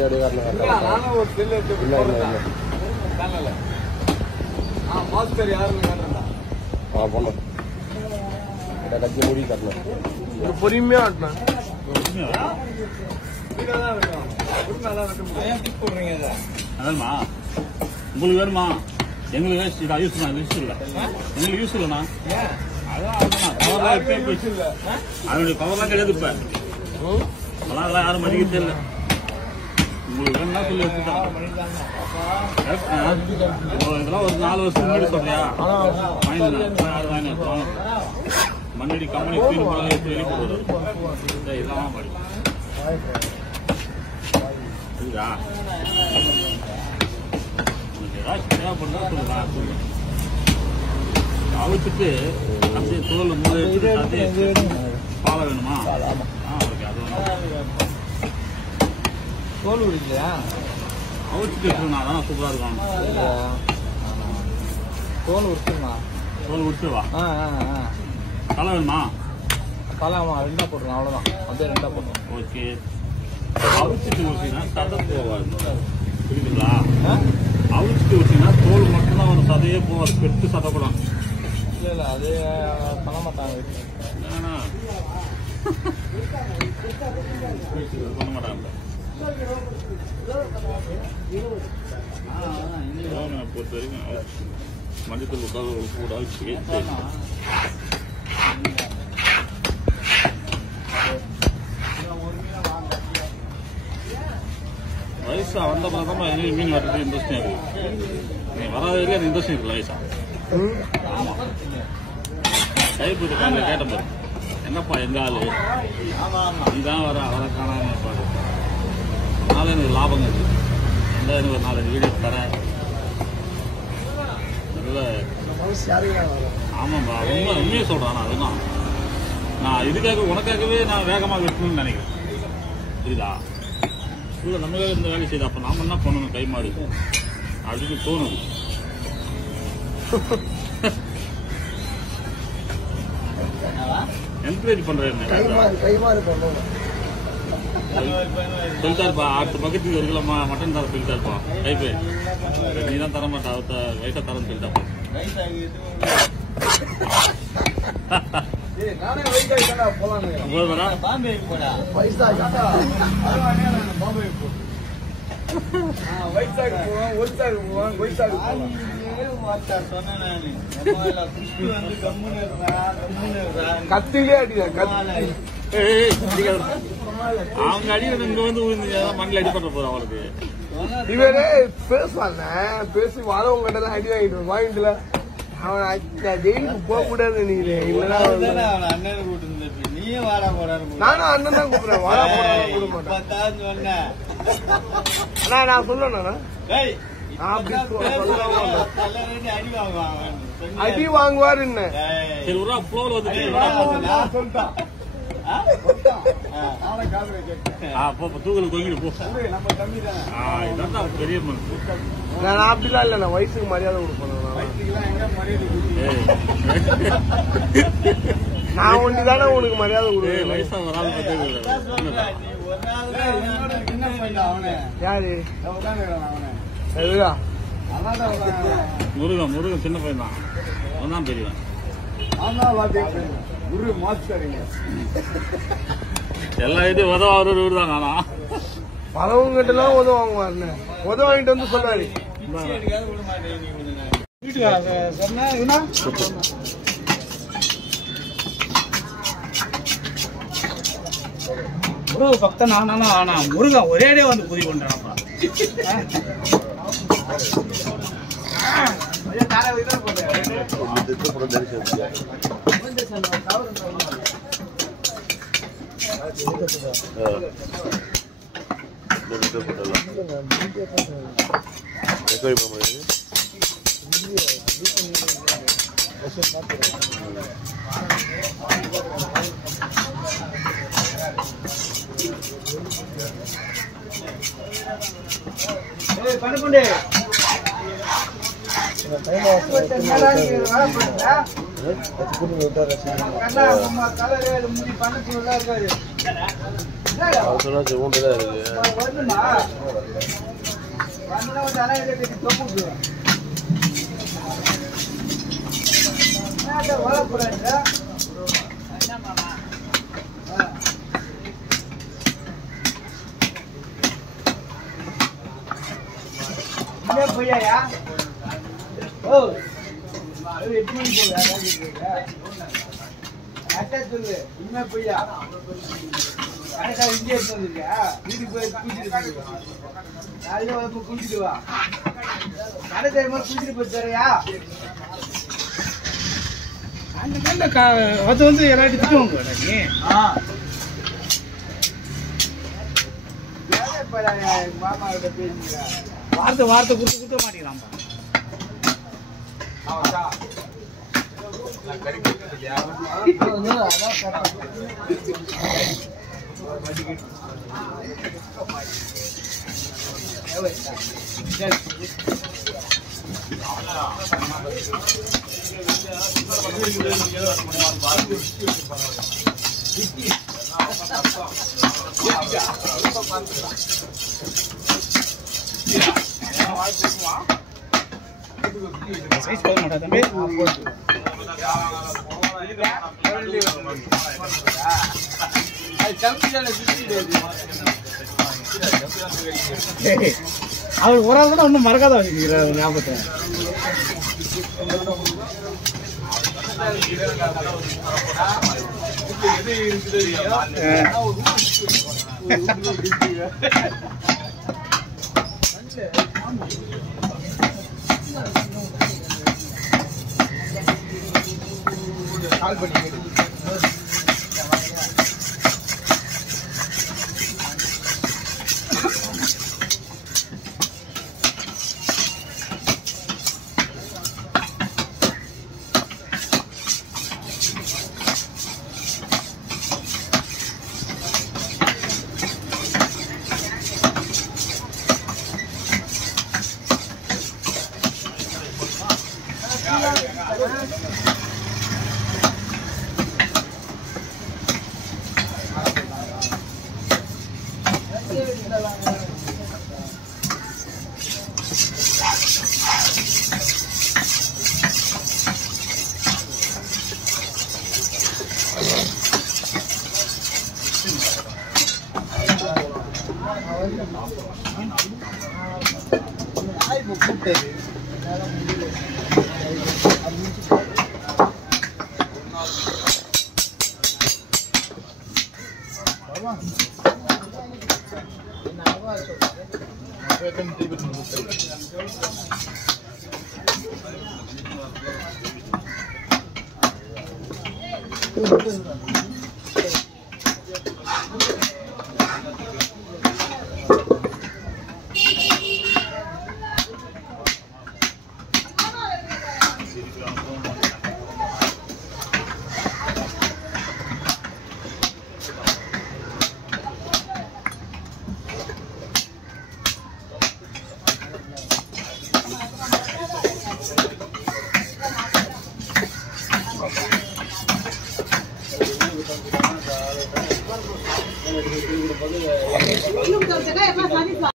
பின்னாடி வரணும். ஒரு செல் எடுத்து மாஸ்டர் யாருன்னு காட்டுறா. போனோம் கட்சி மூடி காட்டணும். பொறுமையா ஆட்டணும். உங்களுக்கு வேணுமா? எங்களுக்கு யூஸ் இல்லை, எங்களுக்கு யூஸ் இல்லைண்ணா. அதனுடைய பவர்லாம் கிடையாது. இப்ப அதெல்லாம் யாரும் மதிக்கத்தே இல்லை. உங்களுக்கு வேணும்னா சொல்லி வச்சுட்டான். இதெல்லாம் ஒரு 4 வருஷம் முன்னாடி சொல்றியா? மண்ணடி கம்பெனி வெளியே போடுறது இதெல்லாம் படி சரிதா? உனக்கு ஏதாச்சும் தேவைப்படுதா சொல்லுவா. அவிச்சுட்டு அப்படியே தோல் மூளை எடுத்துட்டு பாலை வேணுமா? ஓகே, அது தோல் உரிக்கலையா? அவிச்சுட்டு எடுத்துருந்தா தானே சூப்பரா இருக்கும். தோல் உரிச்சுமா? தோல் உரிச்சுவா. தலை வேணுமா? தலை ஆமா 2 போட்டுருங்க, அவ்வளவுதான். அப்படியே 2 போட்டுரும். ஓகே, அவிச்சுட்டு ஊற்றினா சதை போவாது. புரியுதுங்களா? அவிச்சுட்டு ஊற்றினா தோல் மட்டும்தான் ஒரு சதையே போவாது. பெட்டு சதைப்படும். இல்ல அது பண்ண மாட்டாங்க. பண்ண மாட்டாங்க. பொறுத்த வரைக்கும் மஞ்சத்தூள் கூட வயசா வந்த பிறகு எனக்கு மீன் வர்றது இன்ட்ரெஸ்ட் இருக்கு. நீ வராததுல எனக்கு இன்ட்ரெஸ்ட் இருக்குல்ல வயசா. ஆமா, டைப் இருக்காங்க. கேட்ட பாரு, என்னப்பா எங்க ஆளு நீதான் வர அவரை காணாம இருப்பாரு. அதனால எனக்கு லாபம் இருக்கு. எந்த எனக்கு ஒரு 4 வீடியோ தரேன். ஆமாம்பா, உண்மையை சொல்றான். அதுதான் நான் இதுக்காக உனக்காகவே நான் வேகமாக வெட்டணும்னு நினைக்கிறேன். புரியுதா? இல்லை நமக்காக இந்த வேலை செய்யுது. அப்ப நாம என்ன பண்ணணும்? கை மாறி அப்படின்னு தோணுது. என்கரேஜ் பண்றேன். சொல்லிட்டாருப்பா, அடுத்த பக்கத்துக்கு 1 கிலோ மட்டன் தர சொல்லிட்டாருப்பா. கைப்பே நீ தான் தர மாட்டா, வயசா தரன்னு சொல்லிட்டாப்பா. கத்திலே அடியா அவங்க அடி இங்க வந்து மண்ணில் அடிபட்ட போறோம். அவளுக்கு இவரே பேசுவாங்க, பேசி வரவங்க கிட்ட அடி வாங்கிட்டுல அவன் ஜெயிலுக்கு போக கூடாது நினைக்கிறேன். இல்லன்னா அண்ணன் கூட்டு நீயே வாடா போறாரு. நானும் அண்ணன் தான் கூப்பிடுறேன். வாடா போறாரு கூட மாட்டேன். நான் சொல்லணும்னா அடி வாங்குவாரு. தூக்கல் தொங்கிட்டு போ. பெரிய நான் அப்படிலாம் இல்ல, நான் வயசுக்கு மரியாதை கொடுப்பேன். நான் ஒண்டிதானே உனக்கு மரியாதை கொடுக்குறேன். வயசா வராது. யாரு முருகன்? முருகன் சின்ன பையன் தான். அவன் தான் பெரியவன். எல்லா இதுவும் உதவாரு தான். ஆனா பழவங்க கிட்ட எல்லாம் உதவாங்க. உதவாங்கிட்டு வந்து சொல்றாரு. முருக பக்தன் ஆனாலும் ஆனா முருகன் ஒரேடே வந்து புதி பண்றான். பணப்புண்டே சொன்னா சிவண்டுதான் இருக்கு. பொய்யா ஓ எப்படி சொல்லு இனிமே பொய்யா கரெக்டா இங்கே வந்துருக்கா வீட்டுக்கு போய் குளிச்சுட்டு காலையில வந்து குளிச்சுட்டு வா கடை டைம் குளிச்சுட்டு போய் தரையா அது வந்து எல்லாரும் திட்டுவாங்க நீ மாமா கிட்ட பேசுங்க வார்த்தை குடுத்த மாட்டேங்கிறான் சைஸ் போட மாட்டா தம்பி அவர் ஒரு ஆள் கூட ஒன்றும் மறக்காத வச்சுக்கிறார் ஞாபகத்தை கால் பண்ணி கூப்பிட்டது Thank you.